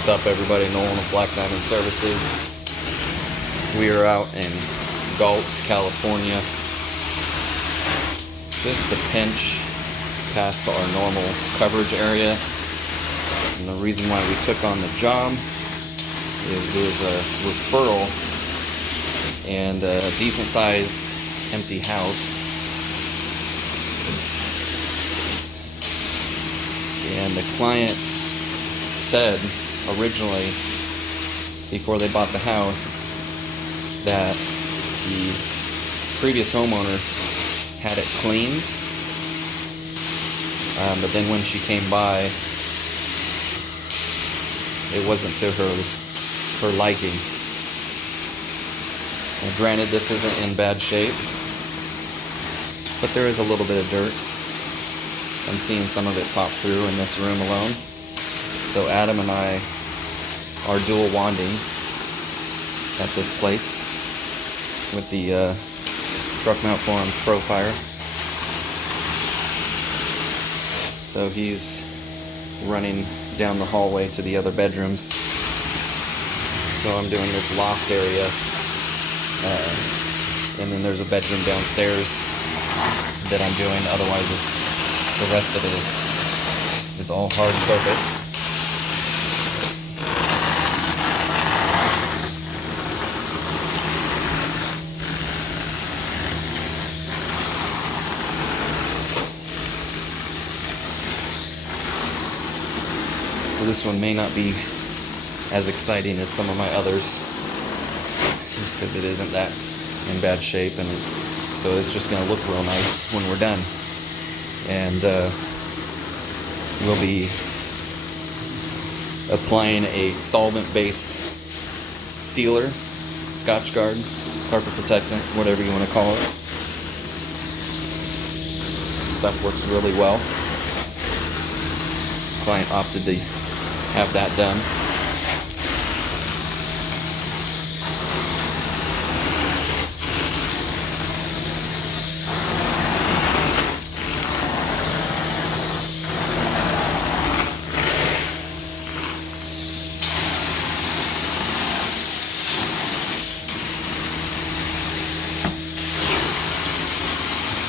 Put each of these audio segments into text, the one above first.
What's up, everybody? Nolan of Black Diamond Services. We are out in Galt, California, just a pinch past our normal coverage area. And the reason why we took on the job is it was a referral and a decent sized empty house. And the client said originally, before they bought the house, that the previous homeowner had it cleaned, but then when she came by, it wasn't to her liking. And granted, this isn't in bad shape, but there is a little bit of dirt. I'm seeing some of it pop through in this room alone. So Adam and I are dual wanding at this place with the Truckmount Forums Profire. So he's running down the hallway to the other bedrooms. So I'm doing this loft area, and then there's a bedroom downstairs that I'm doing. Otherwise, the rest of it is all hard surface. So this one may not be as exciting as some of my others, just because it isn't that in bad shape, and so it's just going to look real nice when we're done. And we'll be applying a solvent-based sealer, Scotch Guard, carpet protectant, whatever you want to call it. Stuff works really well. Client opted to have that done.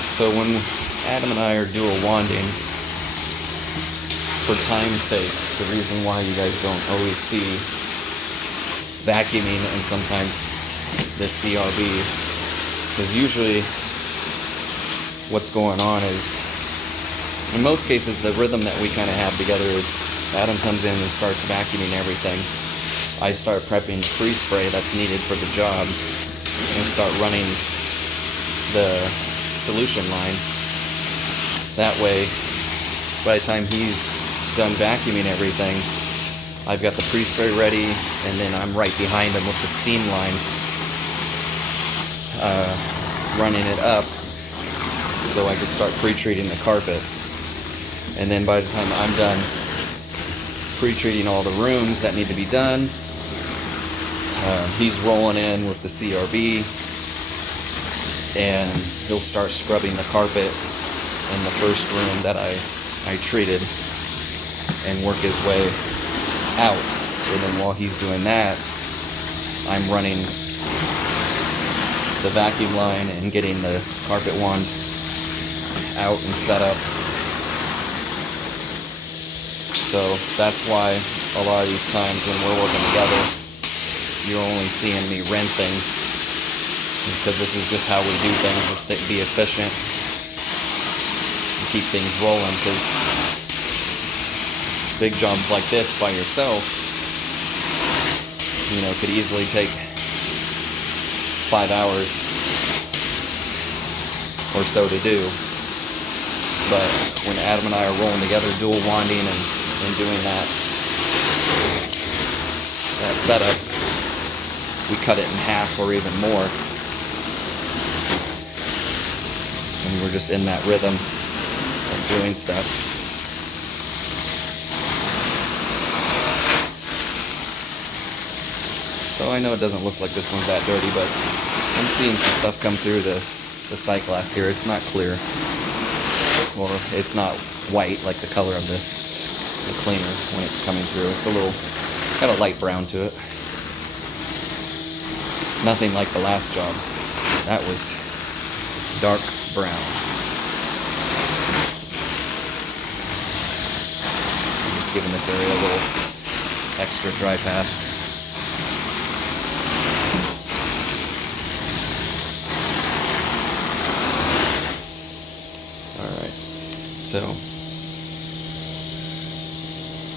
So when Adam and I are dual wanding, for time's sake, the reason why you guys don't always see vacuuming and sometimes the CRB, because usually what's going on is, in most cases, the rhythm that we kind of have together is Adam comes in and starts vacuuming everything. I start prepping the pre-spray that's needed for the job and start running the solution line. That way, by the time he's done vacuuming everything, I've got the pre-spray ready, and then I'm right behind him with the steam line, running it up so I could start pre-treating the carpet. And then by the time I'm done pre-treating all the rooms that need to be done, he's rolling in with the CRB, and he'll start scrubbing the carpet in the first room that I treated, and work his way out. And then while he's doing that, I'm running the vacuum line and getting the carpet wand out and set up. So that's why a lot of these times when we're working together, you're only seeing me rinsing, is because this is just how we do things, is to be efficient and keep things rolling. Because big jobs like this by yourself, could easily take 5 hours or so to do. But when Adam and I are rolling together, dual wanding and doing that setup, we cut it in half or even more. And we're just in that rhythm of doing stuff. So I know it doesn't look like this one's that dirty, but I'm seeing some stuff come through the sight glass here. It's not clear, or it's not white like the color of the cleaner when it's coming through. It's a little Got a light brown to it. Nothing like the last job. That was dark brown. I'm just giving this area a little extra dry pass. Alright, so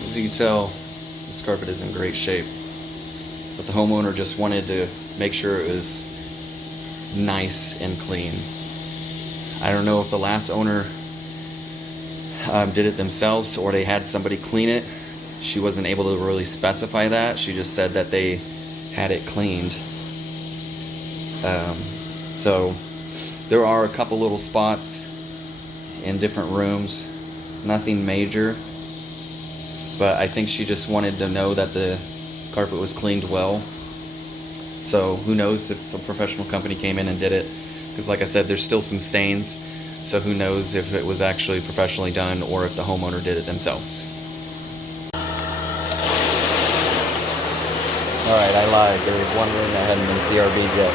as you can tell, this carpet is in great shape, but the homeowner just wanted to make sure it was nice and clean. I don't know if the last owner did it themselves or they had somebody clean it. She wasn't able to really specify that. She just said that they had it cleaned. So there are a couple little spots in different rooms, nothing major, but I think she just wanted to know that the carpet was cleaned well. So who knows if a professional company came in and did it, because like I said, there's still some stains, so who knows if it was actually professionally done or if the homeowner did it themselves. Alright, I lied. There was one room that hadn't been CRB'd yet.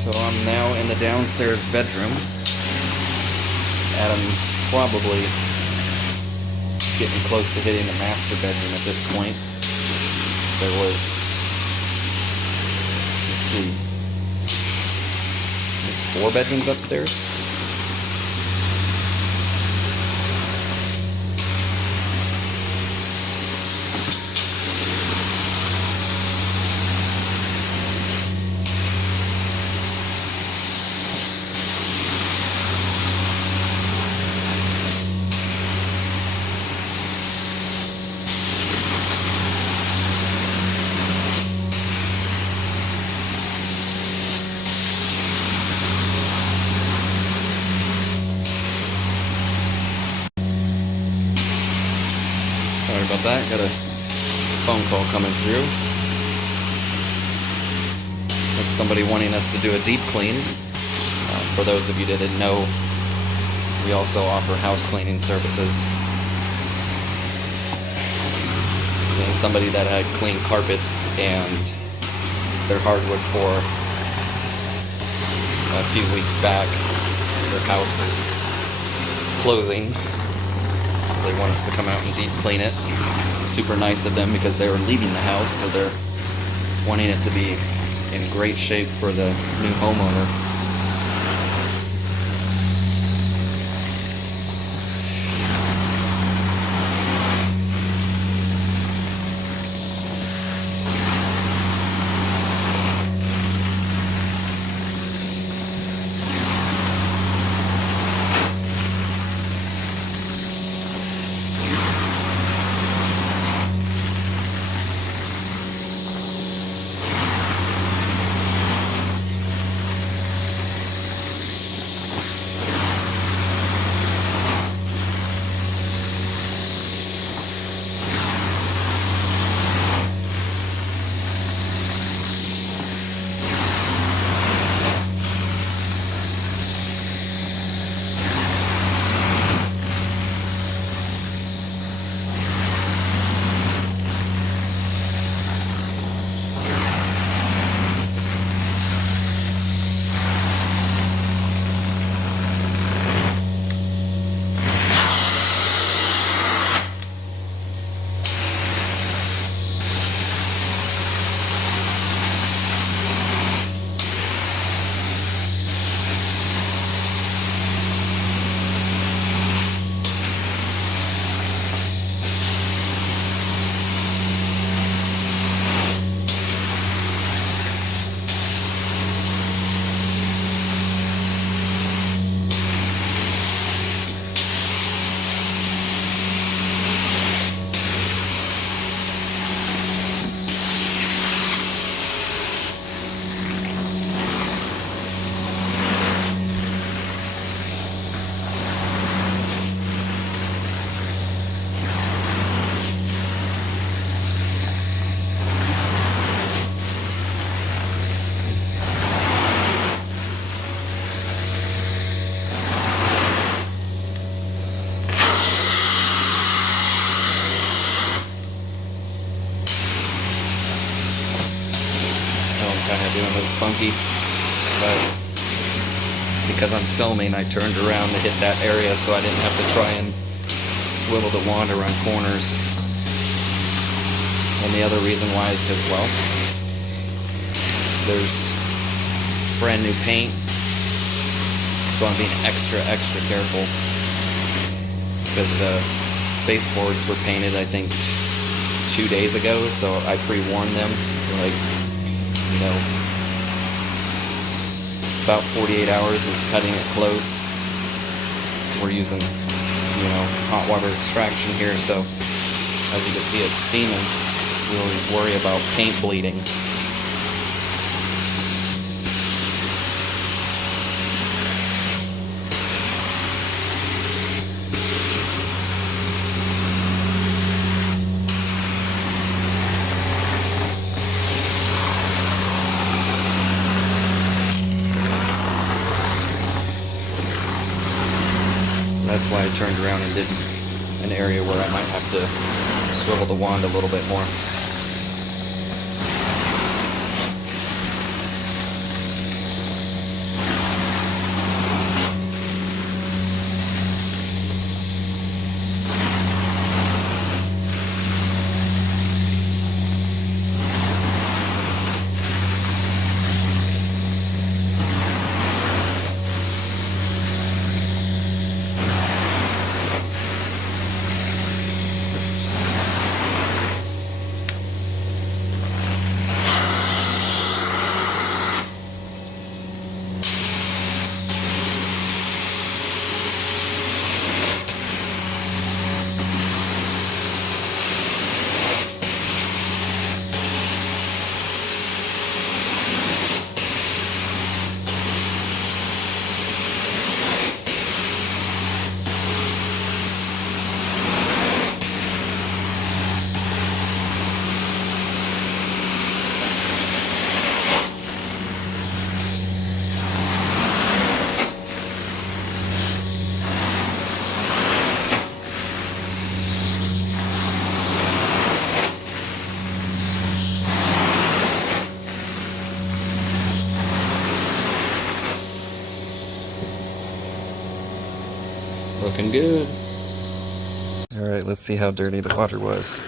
So I'm now in the downstairs bedroom. Adam's probably getting close to hitting the master bedroom at this point. There was, let's see, 4 bedrooms upstairs. about that. Got a phone call coming through. It's somebody wanting us to do a deep clean. For those of you that didn't know, we also offer house cleaning services. And somebody that had clean carpets and their hardwood floor a few weeks back, their house is closing, so they want us to come out and deep clean it. Super nice of them because they were leaving the house, so they're wanting it to be in great shape for the new homeowner. Kind of doing this funky, but because I'm filming, I turned around to hit that area so I didn't have to try and swivel the wand around corners. And the other reason why is because, well, there's brand new paint, so I'm being extra careful because the baseboards were painted, I think, 2 days ago, so I pre-warned them, like, you know, about 48 hours is cutting it close. So we're using, you know, hot water extraction here, so as you can see it's steaming. We always worry about paint bleeding. That's why I turned around and did an area where I might have to swivel the wand a little bit more. Looking good. Alright, let's see how dirty the water was.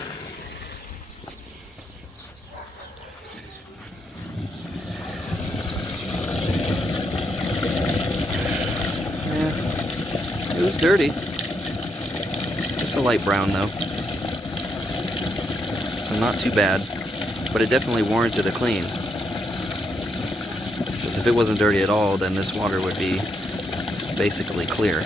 Yeah, it was dirty. Just a light brown though. So not too bad, but it definitely warranted a clean. Because if it wasn't dirty at all, then this water would be basically clear.